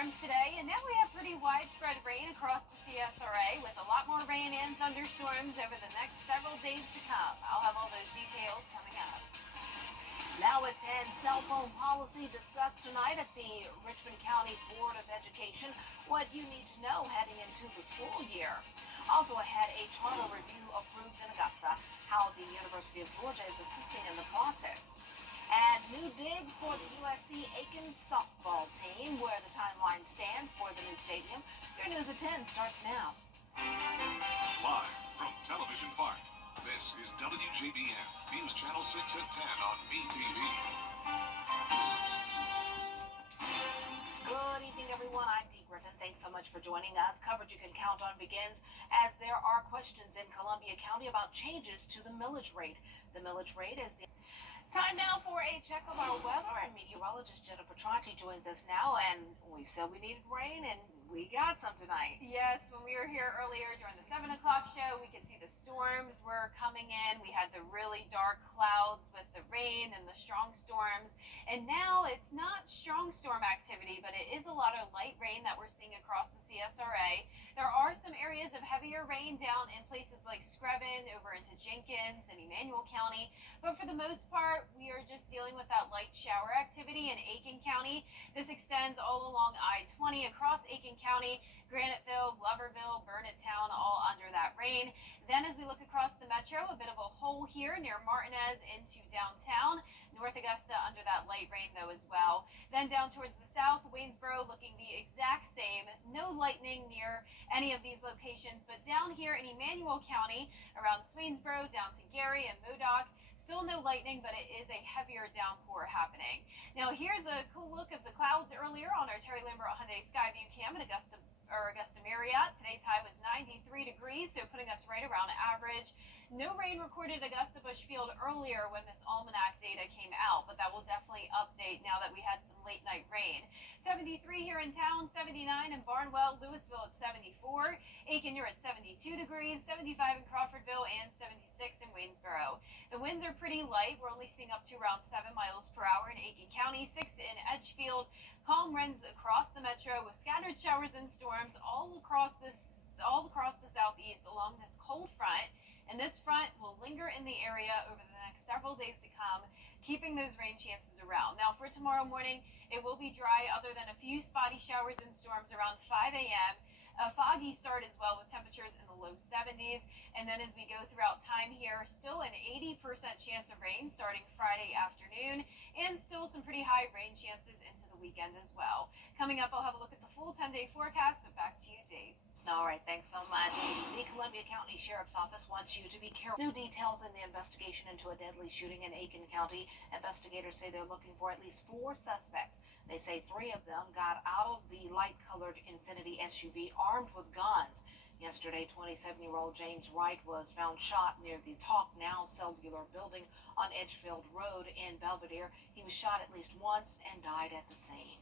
thunderstorms today, and now we have pretty widespread rain across the CSRA with a lot more rain and thunderstorms over the next several days to come. I'll have all those details coming up. Now at 10, cell phone policy discussed tonight at the Richmond County Board of Education. What you need to know heading into the school year. Also ahead, a charter review approved in Augusta. How the University of Georgia is assisting in the process. And new digs for the USC Aiken softball team, where the timeline stands for the new stadium. Your News at 10 starts now. Live from Television Park, this is WJBF News Channel 6 at 10 on MeTV. Good evening, everyone. I'm Dee Griffin. Thanks so much for joining us. Coverage you can count on begins as there are questions in Columbia County about changes to the millage rate. The millage rate is the... Time now for a check of our weather, and meteorologist Jenna Petranti joins us now. And we said we needed rain, and we got some tonight. Yes, when we were here earlier during the 7 o'clock show, we could see the storms were coming in. We had the really dark clouds with the rain and the strong storms. And now it's not strong storm activity, but it is a lot of light rain that we're seeing across the CSRA. There are some areas of heavier rain down in places like Screven, over into Jenkins and Emmanuel County. But for the most part, we are just dealing with that light shower activity in Aiken County. This extends all along I-20 across Aiken County, Graniteville, Gloverville, Burnettown, all under that rain. Then as we look across the metro, a bit of a hole here near Martinez into downtown. North Augusta under that light rain though as well. Then down towards the south, Waynesboro looking the exact same. No lightning near any of these locations, but down here in Emmanuel County, around Swainsboro, down to Gary and Modoc, still no lightning, but it is a heavier downpour happening. Now here's a cool look of the clouds earlier on our Terry Lambert Hyundai Skyview cam in Augusta Marriott. Today's high was 93 degrees, so putting us right around average. No rain recorded at Augusta Bushfield earlier when this almanac data came out, but that will definitely update now that we had some late night rain. 73 here in town, 79 in Barnwell, Louisville at 74, Aiken you're at 72 degrees, 75 in Crawfordville, and 76 in Waynesboro. The winds are pretty light. We're only seeing up to around 7 miles per hour in Aiken County, 6 in Edgefield. Calm winds across the metro with scattered showers and storms all across the southeast along this cold front. And this front will linger in the area over the next several days to come, keeping those rain chances around. Now for tomorrow morning, it will be dry other than a few spotty showers and storms around 5 a.m. A foggy start as well with temperatures in the low 70s. And then as we go throughout time here, still an 80% chance of rain starting Friday afternoon, and still some pretty high rain chances into the weekend as well. Coming up, I'll have a look at the full 10-day forecast, but back to you, Dave. All right, thanks so much. The Columbia County Sheriff's Office wants you to be careful. New details in the investigation into a deadly shooting in Aiken County. Investigators say they're looking for at least 4 suspects. They say 3 of them got out of the light-colored Infiniti SUV armed with guns. Yesterday, 27-year-old James Wright was found shot near the Talk Now cellular building on Edgefield Road in Belvedere. He was shot at least once and died at the scene.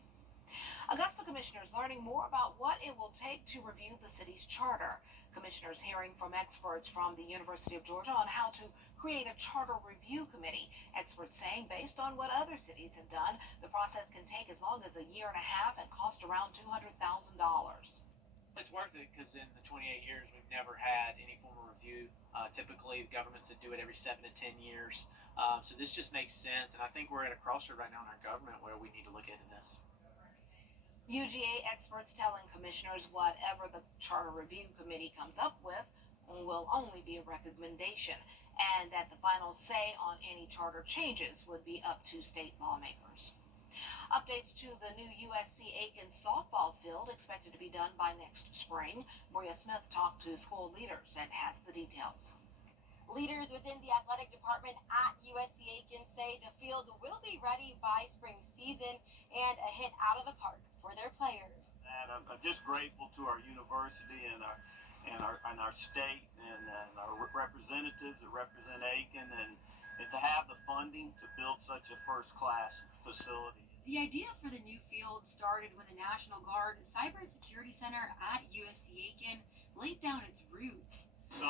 Augusta commissioners learning more about what it will take to review the city's charter. Commissioners hearing from experts from the University of Georgia on how to create a charter review committee. Experts saying based on what other cities have done, the process can take as long as a year and a half and cost around $200,000. It's worth it because in the 28 years, we've never had any form of review. Typically, the governments that do it every 7 to 10 years. So this just makes sense. And I think we're at a crossroad right now in our government where we need to look into this. UGA experts telling commissioners whatever the Charter Review Committee comes up with will only be a recommendation, and that the final say on any charter changes would be up to state lawmakers. Updates to the new USC Aiken softball field expected to be done by next spring. Maria Smith talked to school leaders and has the details. Leaders within the athletic department at USC Aiken say the field will be ready by spring season and a hit out of the park for their players. And I'm just grateful to our university and our state and our representatives that represent Aiken and to have the funding to build such a first-class facility. The idea for the new field started when the National Guard Cybersecurity Center at USC Aiken laid down its roots. So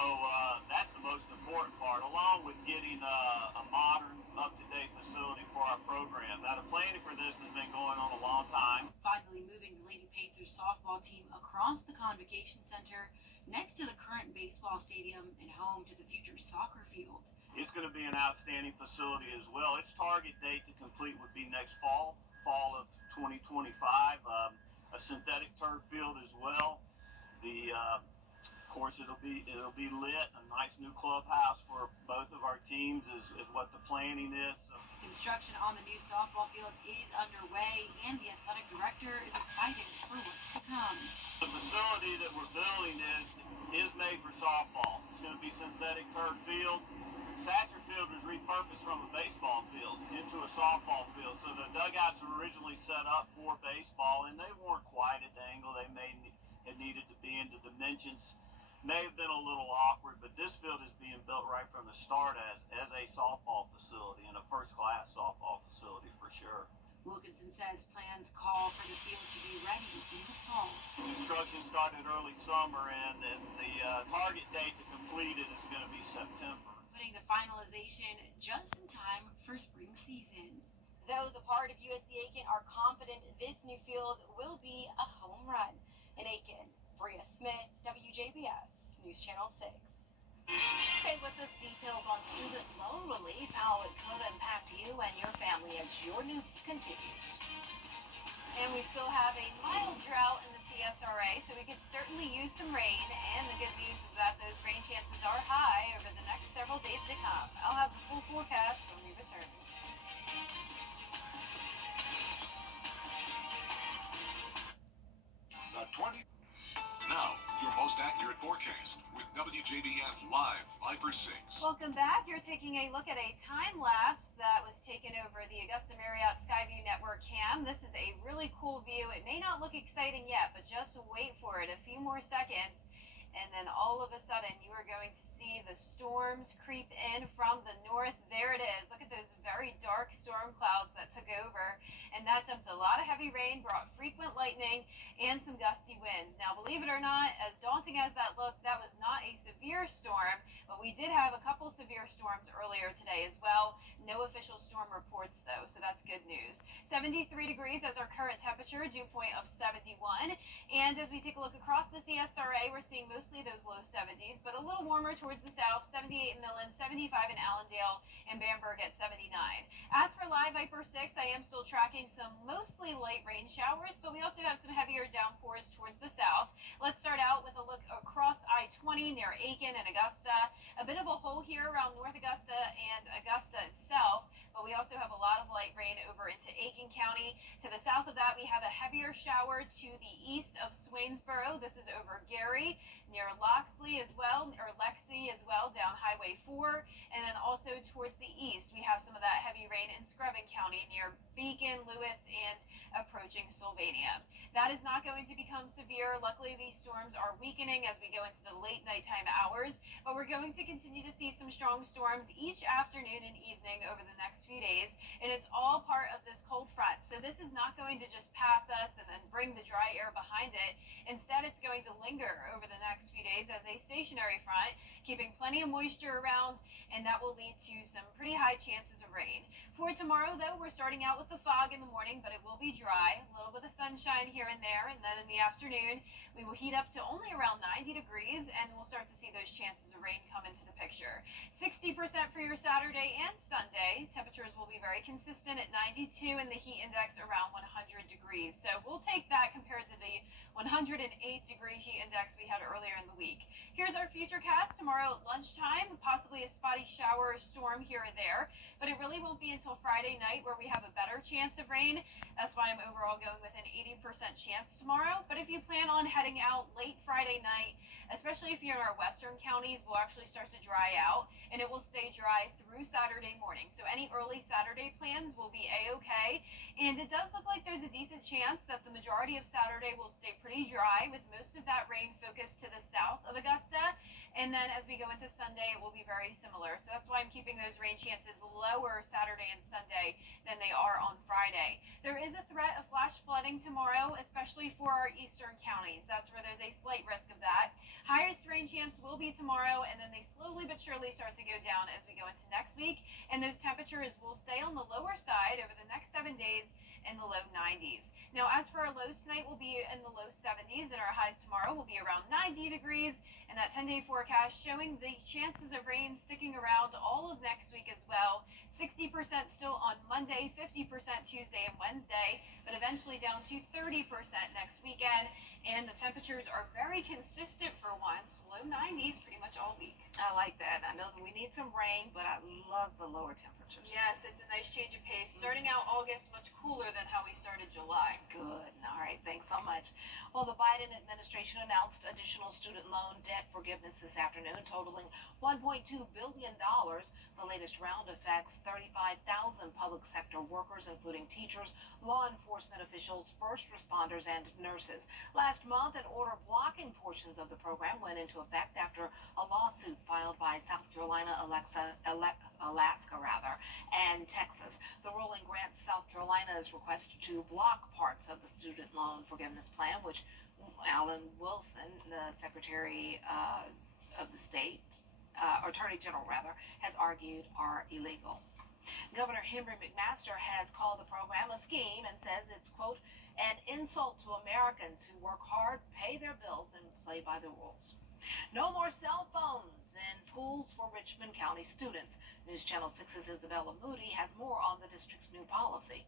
that's the most important part, along with getting a modern, up-to-date facility for our program. Now, the planning for this has been going on a long time. Finally moving the Lady Pacers softball team across the Convocation Center next to the current baseball stadium and home to the future soccer field. It's going to be an outstanding facility as well. Its target date to complete would be next fall of 2025. A synthetic turf field as well. Of course, it'll be lit. A nice new clubhouse for both of our teams is what the planning is. So Construction on the new softball field is underway, and the athletic director is excited for what's to come. the facility that we're building is made for softball. It's going to be synthetic turf field. Satcher Field was repurposed from a baseball field into a softball field. So the dugouts were originally set up for baseball, and they weren't quite at the angle they had needed to be in. The dimensions may have been a little awkward, but this field is being built right from the start as a softball facility, and a first-class softball facility for sure. Wilkinson says plans call for the field to be ready in the fall. Construction started early summer, and the target date to complete it is going to be September. Putting the finalization just in time for spring season. Those a part of USC Aiken are confident this new field will be a home run. In Aiken, Bria Smith, WJBF, News Channel 6. Stay with us. Details on student loan relief, how it could impact you and your family as your news continues. And we still have a mild drought in the CSRA, so we could certainly use some rain. And the good news is that those rain chances are high over the next several days to come. I'll have the full forecast when we return. The 20. Now, your most accurate forecast with WJBF Live Viper 6. Welcome back. You're taking a look at a time lapse that was taken over the Augusta Marriott Skyview Network cam. This is a really cool view. It may not look exciting yet, but just wait for it. A few more seconds, and then all of a sudden you are going to see the storms creep in from the north. There it is. Look at those very dark storm clouds that took over, and that dumped a lot of heavy rain, brought frequent lightning and some gusty winds. Now, believe it or not, as daunting as that looked, that was not a severe storm, but we did have a couple severe storms earlier today as well. No official storm reports though, so that's good news. 73 degrees as our current temperature, dew point of 71. And as we take a look across the CSRA, we're seeing mostly those low 70s, but a little warmer towards the south, 78 in Millen, 75 in Allendale, and Bamberg at 79. As for Live Viper 6, I am still tracking some mostly light rain showers, but we also have some heavier downpours towards the south. Let's start out with a look across I-20 near Aiken and Augusta. A bit of a hole here around North Augusta and Augusta itself, but we also have a lot of light rain over into Aiken County. To the south of that, we have a heavier shower to the east of Swainsboro. This is over Gary, near Loxley as well, or Lexi as well, down Highway 4. And then also towards the east, we have some of that heavy rain in Screven County, near Beacon, Lewis, and approaching Sylvania. That is not going to become severe. Luckily, these storms are weakening as we go into the late nighttime hours, but we're going to continue to see some strong storms each afternoon and evening over the next few days, and it's all part of this cold front. So this is not going to just pass us and then bring the dry air behind it. Instead, it's going to linger over the next few days as a stationary front, keeping plenty of moisture around, and that will lead to some pretty high chances of rain. For tomorrow, though, we're starting out with the fog in the morning, but it will be dry, a little bit of sunshine here and there, and then in the afternoon, we will heat up to only around 90 degrees, and we'll start to see those chances of rain come into the picture. 60% for your Saturday and Sunday. Temperatures will be very consistent at 92, and the heat index around 100 degrees. So we'll take that compared to the 108-degree heat index we had earlier in the week. Here's our future cast tomorrow at lunchtime, possibly a spotty shower or storm here or there, but it really won't be until Friday night where we have a better chance of rain. That's why I'm overall going with an 80% chance tomorrow. But if you plan on heading out late Friday night, especially if you're in our western counties, we'll actually start to dry out, and it will stay dry through Saturday morning. So any early Saturday plans will be a-okay. And it does look like there's a decent chance that the majority of Saturday will stay pretty dry, with most of that rain focused to the south of Augusta. And then as we go into Sunday, it will be very similar. So that's why I'm keeping those rain chances lower Saturday and Sunday than they are on Friday. There is a threat of flash flooding tomorrow, especially for our eastern counties. That's where there's a slight risk of that. Highest rain chance chance will be tomorrow, and then they slowly but surely start to go down as we go into next week. And those temperatures will stay on the lower side over the next 7 days in the low 90s. Now, as for our lows tonight, we'll be in the low 70s, and our highs tomorrow will be around 90 degrees. And that 10-day forecast showing the chances of rain sticking around all of next week as well. 60% still on Monday, 50% Tuesday and Wednesday, but eventually down to 30% next weekend. And the temperatures are very consistent for once, low 90s pretty much all week. I like that. I know that we need some rain, but I love the lower temperatures. Yes, it's a nice change of pace. Starting out August much cooler than how we started July. Good. All right. Thanks so much. Well, the Biden administration announced additional student loan debt forgiveness this afternoon, totaling $1.2 billion. The latest round affects 35,000 public sector workers, including teachers, law enforcement officials, first responders, and nurses. Last month, an order blocking portions of the program went into effect after a lawsuit filed by South Carolina, Alaska, and Texas. The ruling grants South Carolina's request to block parts of the student loan forgiveness plan, which Alan Wilson, the Secretary of the State, Attorney General rather, has argued are illegal. Governor Henry McMaster has called the program a scheme and says it's, quote, an insult to Americans who work hard, pay their bills, and play by the rules. No more cell phones in schools for Richmond County students. News Channel 6's Isabella Moody has more on the district's new policy.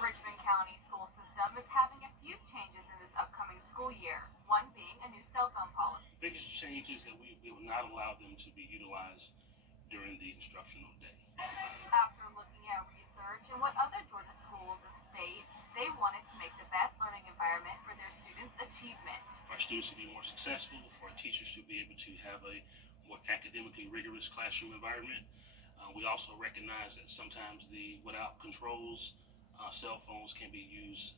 Richmond County school system is having a few changes in this upcoming school year, one being a new cell phone policy. The biggest change is that we will not allow them to be utilized during the instructional day. After looking at research and what other Georgia schools and states, they wanted to make the best learning environment for their students' achievement. For our students to be more successful, for our teachers to be able to have a more academically rigorous classroom environment. We also recognize that sometimes without controls, cell phones can be used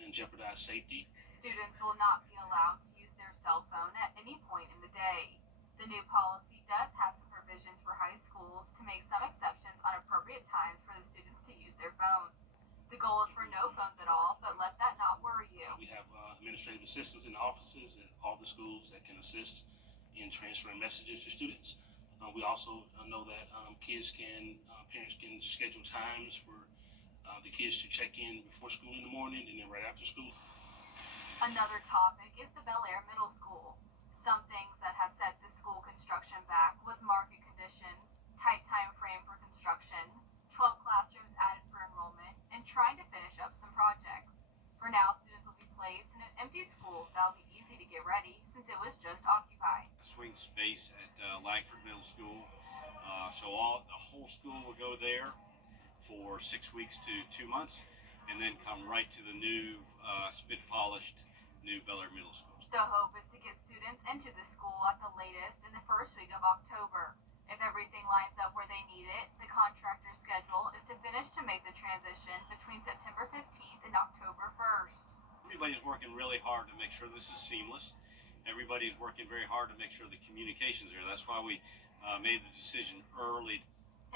and jeopardize safety. Students will not be allowed to use their cell phone at any point in the day. The new policy does have some provisions for high schools to make some exceptions on appropriate times for the students to use their phones. The goal is for no phones at all, but let that not worry you. We have administrative assistants in the offices at all the schools that can assist in transferring messages to students. We also know that parents can schedule times for the kids to check in before school in the morning and then right after school. Another topic is the Bel Air Middle School. Some things that have set the school construction back was market conditions, tight time frame for construction, 12 classrooms added for enrollment, and trying to finish up some projects. For now, students will be placed in an empty school that'll be easy to get ready since it was just occupied. Swing space at Langford Middle School, so the whole school will go there for 6 weeks to 2 months, and then come right to the new spit-polished new Bel Air Middle School. The hope is to get students into the school at the latest in the first week of October. If everything lines up where they need it, the contractor's schedule is to finish to make the transition between September 15th and October 1st. Everybody's working really hard to make sure this is seamless. Everybody's working very hard to make sure the communications are. That's why we made the decision early.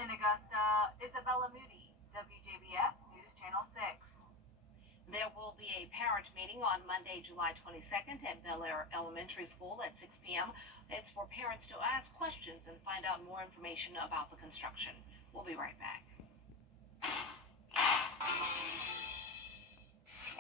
In Augusta, Isabella Moody, WJBF News Channel 6. There will be a parent meeting on Monday, July 22nd at Bel Air Elementary School at 6 p.m. It's for parents to ask questions and find out more information about the construction. We'll be right back.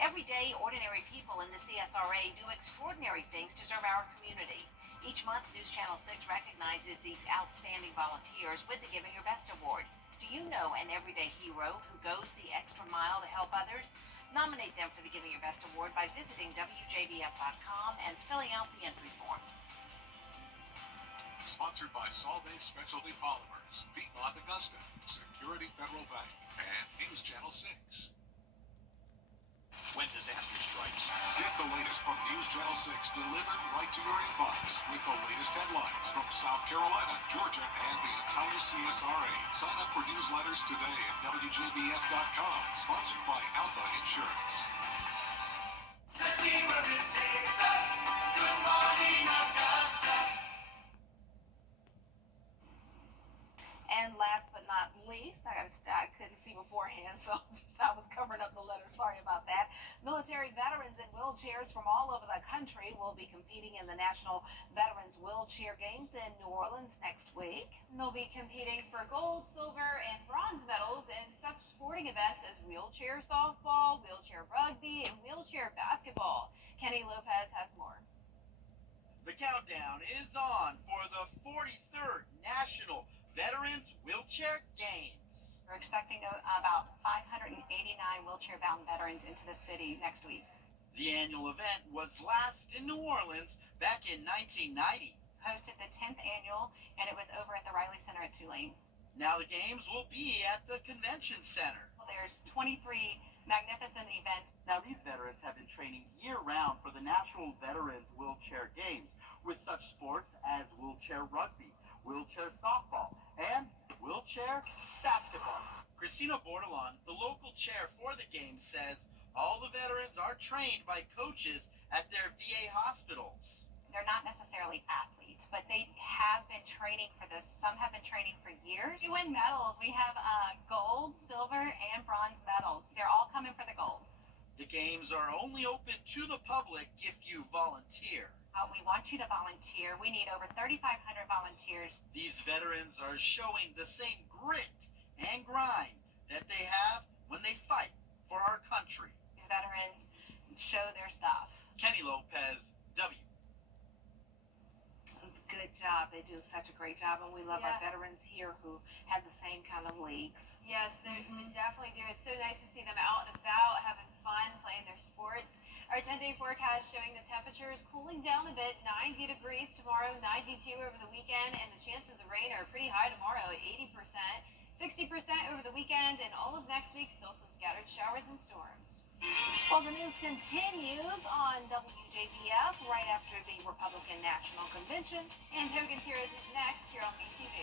Every day, ordinary people in the CSRA do extraordinary things to serve our community. Each month, News Channel 6 recognizes these outstanding volunteers with the Giving Your Best Award. Do you know an everyday hero who goes the extra mile to help others? Nominate them for the Giving Your Best Award by visiting WJBF.com and filling out the entry form. Sponsored by Solvay Specialty Polymers, Piedmont Augusta, Security Federal Bank, and News Channel 6. When disaster strikes, Get the latest from News Channel 6 delivered right to your inbox with the latest headlines from South Carolina, Georgia, and the entire CSRA. Sign up for newsletters today at WJBF.com. Sponsored by Alpha Insurance. Let's see where it takes us. Good morning, Augusta. And last but not least, face. I couldn't see beforehand, so I was covering up the letter. Sorry about that. Military veterans in wheelchairs from all over the country will be competing in the National Veterans Wheelchair Games in New Orleans next week. They'll be competing for gold, silver, and bronze medals in such sporting events as wheelchair softball, wheelchair rugby, and wheelchair basketball. Kenny Lopez has more. The countdown is on for the 43rd National Veterans Wheelchair Games. We're expecting about 589 wheelchair-bound veterans into the city next week. The annual event was last in New Orleans back in 1990. Hosted the 10th annual, and it was over at the Riley Center at Tulane. Now the games will be at the Convention Center. There's 23 magnificent events. Now these veterans have been training year-round for the National Veterans Wheelchair Games with such sports as wheelchair rugby, wheelchair softball, and wheelchair basketball. Christina Bordelon, the local chair for the game, says all the veterans are trained by coaches at their VA hospitals. They're not necessarily athletes, but they have been training for this. Some have been training for years. We win medals. We have gold, silver, and bronze medals. They're all coming for the gold. The games are only open to the public if you volunteer. We want you to volunteer. We need over 3,500 volunteers. These veterans are showing the same grit and grind that they have when they fight for our country. These veterans show their stuff. Kenny Lopez, W. Good job. They do such a great job, and we love our veterans here who have the same kind of leagues. Yes, we definitely do. It's so nice to see them out and about, having fun, playing their sports. Our 10-day forecast showing the temperatures cooling down a bit, 90 degrees tomorrow, 92 over the weekend, and the chances of rain are pretty high tomorrow, 80%, 60% over the weekend, and all of next week, still some scattered showers and storms. Well, the news continues on WJBF right after the Republican National Convention. And Hogan's Heroes is next here on BTV.